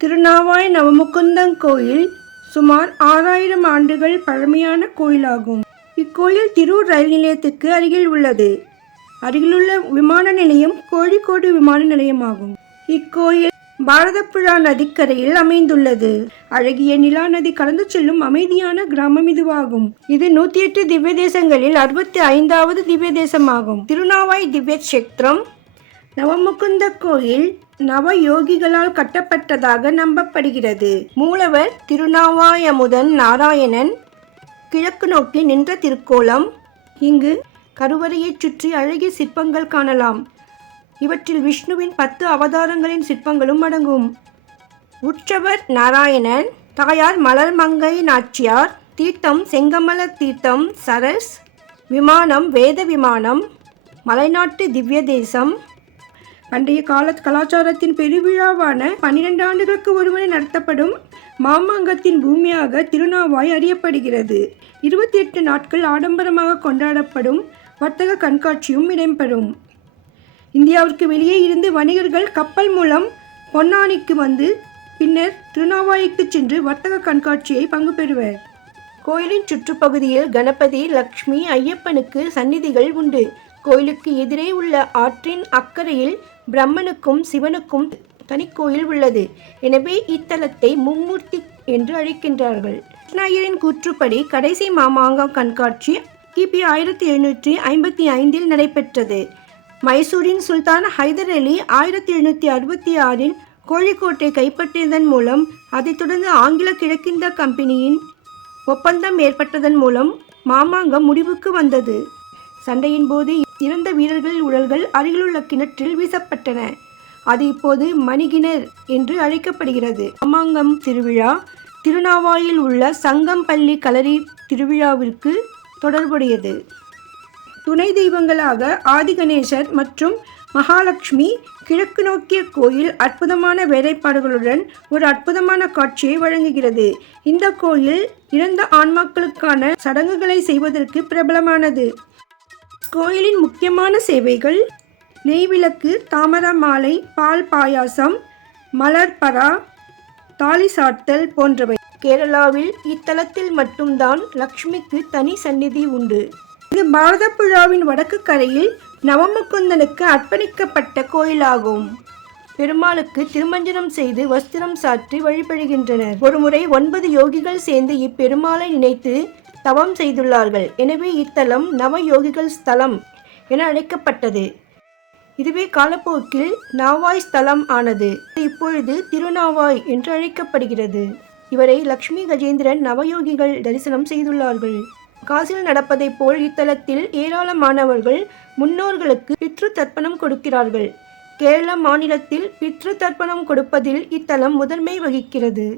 திருநாவாய் நவமுகுந்தன் கோயில் சுமார் 6000 ஆண்டுகள் பழமையான கோயிலாகும். இக்கோயில் திரூர் ரயில் நிலையத்துக்கு அருகில் உள்ளது. அருகிலுள்ள விமான நிலையம் கோழிக்கோடு விமான நிலையமாகும். இக்கோயில் பாரதப்புழா நதிக்கரையில் அமைந்துள்ளது. அழகிய நிலா நதி கடந்து செல்லும் அமைதியான கிராமம் இதுவாகும். இது 108 திவ்ய தேசங்களில் 65வது திவ்ய தேசமாகும். திருநாவாய் திவ்ய கஷேத்திரம் நவமுகுந்த கோயில் நவ யோகிகளால் கட்டப்பட்டதாக நம்பப்படுகிறது. மூலவர் திருநாவாய் அமுதன் நாராயணன் கிழக்கு நோக்கி நின்ற திருக்கோலம். இங்கு கருவறையை சுற்றி அழகிய சிற்பங்கள் காணலாம். இவற்றில் விஷ்ணுவின் 10 அவதாரங்களின் சிற்பங்களும் அடங்கும். உற்சவர் நாராயணன், தாயார் மலர்மங்கை நாச்சியார், தீர்த்தம் செங்கமல தீர்த்தம், சரஸ், விமானம் வேத விமானம், மலைநாட்டு திவ்ய தேசம். பண்டைய கால கலாச்சாரத்தின் பெருவிழாவான 12 ஆண்டுகளுக்கு ஒருமுறை நடத்தப்படும் மாமாங்கத்தின் பூமியாக திருநாவாய் அறியப்படுகிறது. 28 நாட்கள் ஆடம்பரமாக கொண்டாடப்படும் வர்த்தக கண்காட்சியும் இடம்பெறும். இந்தியாவிற்கு வெளியே இருந்து வணிகர்கள் கப்பல் மூலம் பொன்னானிக்கு வந்து பின்னர் திருநாவாய்க்கு சென்று வர்த்தக கண்காட்சியை பங்கு பெறுவர். கோயிலின் சுற்றுப்பகுதியில் கணபதி, லக்ஷ்மி, ஐயப்பனுக்கு சந்நிதிகள் உண்டு. கோயிலுக்கு எதிரே உள்ள ஆற்றின் அக்கறையில் பிரம்மனுக்கும் சிவனுக்கும் தனிக்கோயில் உள்ளது. எனவே இத்தலத்தை மும்மூர்த்தி என்று அழைக்கின்றார்கள். கிருஷ்ணய்யரின் கூற்றுப்படி கடைசி மாமாங்கம் கண்காட்சி கிபி 1755 நடைபெற்றது. மைசூரின் சுல்தான் ஹைதர் அலி 1766 கோழிக்கோட்டை கைப்பற்றியதன் மூலம் அதைத் தொடர்ந்து ஆங்கில கிழக்கிந்திய கம்பெனியின் ஒப்பந்தம் ஏற்பட்டதன் மூலம் மாமாங்கம் முடிவுக்கு வந்தது. சண்டையின் போது இறந்த வீரர்களின் உடல்கள் அருகிலுள்ள கிணற்றில் வீசப்பட்டன. அது இப்போது மணிகிணர் என்று அழைக்கப்படுகிறது. மாமாங்கம் திருவிழா திருநாவாயில் உள்ள சங்கம்பள்ளி களரி திருவிழாவிற்கு தொடர்புடையது. துணை தெய்வங்களாக ஆதிகணேசர் மற்றும் மகாலட்சுமி. கிழக்கு நோக்கிய கோயில் அற்புதமான வேலைப்பாடுகளுடன் ஒரு அற்புதமான காட்சியை வழங்குகிறது. இந்த கோயில் இறந்த ஆன்மாக்களுக்கான சடங்குகளை செய்வதற்கு பிரபலமானது. கோயிலின் முக்கியமான சேவைகள் நெய்விளக்கு, தாமர மாலை, பால் பாயாசம், மலர்பரா, தாலி சாத்தல் போன்றவை. கேரளாவில் இத்தலத்தில் மட்டும்தான் லக்ஷ்மிக்கு தனி சந்நிதி உண்டு. இது பாரதப்புழாவின் வடக்கு கரையில் நவமுகுந்தனுக்கு அர்ப்பணிக்கப்பட்ட கோயிலாகும். பெருமாளுக்கு திருமஞ்சனம் செய்து வஸ்திரம் சாற்றி வழிபடுகின்றனர். ஒருமுறை 9 யோகிகள் சேர்ந்து இப்பெருமாளை நினைத்து தவம் செய்துள்ளார்கள். எனவே இத்தலம் நவ யோகிகள் ஸ்தலம் என அழைக்கப்பட்டது. இதுவே காலப்போக்கில் நாவாய் ஸ்தலம் ஆனது. இப்பொழுது திருநாவாய் என்று அழைக்கப்படுகிறது. இவரை லக்ஷ்மி கஜேந்திரன் நவயோகிகள் தரிசனம் செய்துள்ளார்கள். காசில் நடப்பதைப் போல் இத்தலத்தில் ஏராளமானவர்கள் முன்னோர்களுக்கு பித்ரு தர்ப்பணம் கொடுக்கிறார்கள். கேரள மாநிலத்தில் பித்ரு தர்ப்பணம் கொடுப்பதில் இத்தலம் முதன்மை வகிக்கிறது.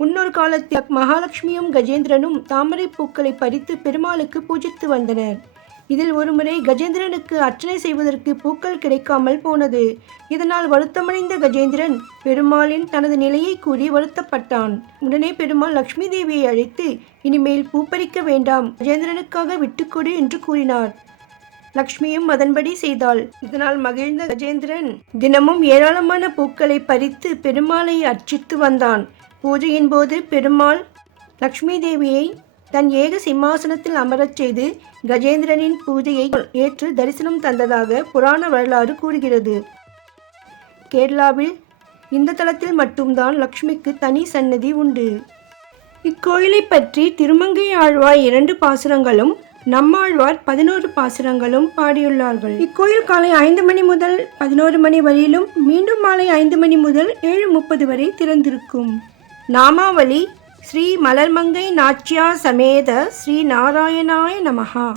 முன்னொரு காலத்தில் மகாலட்சுமியும் கஜேந்திரனும் தாமரை பூக்களை பறித்து பெருமாளுக்கு பூஜித்து வந்தனர். இதில் ஒருமுறை கஜேந்திரனுக்கு அர்ச்சனை செய்வதற்கு பூக்கள் கிடைக்காமல் போனது. இதனால் வருத்தமடைந்த கஜேந்திரன் பெருமாளின் தனது நிலையை கூறி வருத்தப்பட்டான். உடனே பெருமாள் லக்ஷ்மி தேவியை அழைத்து இனிமேல் பூப்பறிக்க வேண்டாம், கஜேந்திரனுக்காக விட்டுக்கொடு என்று கூறினார். லக்ஷ்மியும் அதன்படி செய்தாள். இதனால் மகிழ்ந்த கஜேந்திரன் தினமும் ஏராளமான பூக்களை பறித்து பெருமாளை அர்ச்சித்து வந்தான். பூஜையின் போது பெருமாள் லக்ஷ்மி தேவியை தன் ஏக சிம்மாசனத்தில் அமரச் செய்து கஜேந்திரனின் பூஜையை ஏற்று தரிசனம் தந்ததாக புராண வரலாறு கூறுகிறது. கேரளாவில் இந்த தலத்தில் மட்டும்தான் லக்ஷ்மிக்கு தனி சன்னதி உண்டு. இக்கோயிலை பற்றி திருமங்கை ஆழ்வார் 2 பாசுரங்களும் நம்மாழ்வார் 11 பாசுரங்களும் பாடியுள்ளார்கள். இக்கோயில் காலை 5 மணி முதல் 11 மணி வரையிலும் மீண்டும் மாலை 5 மணி முதல் 7:30 வரை திறந்திருக்கும். நாமாவளி ஸ்ரீ மலர்மங்கை நாச்சியார் சமேத ஸ்ரீ நாராயணாய நமஹா.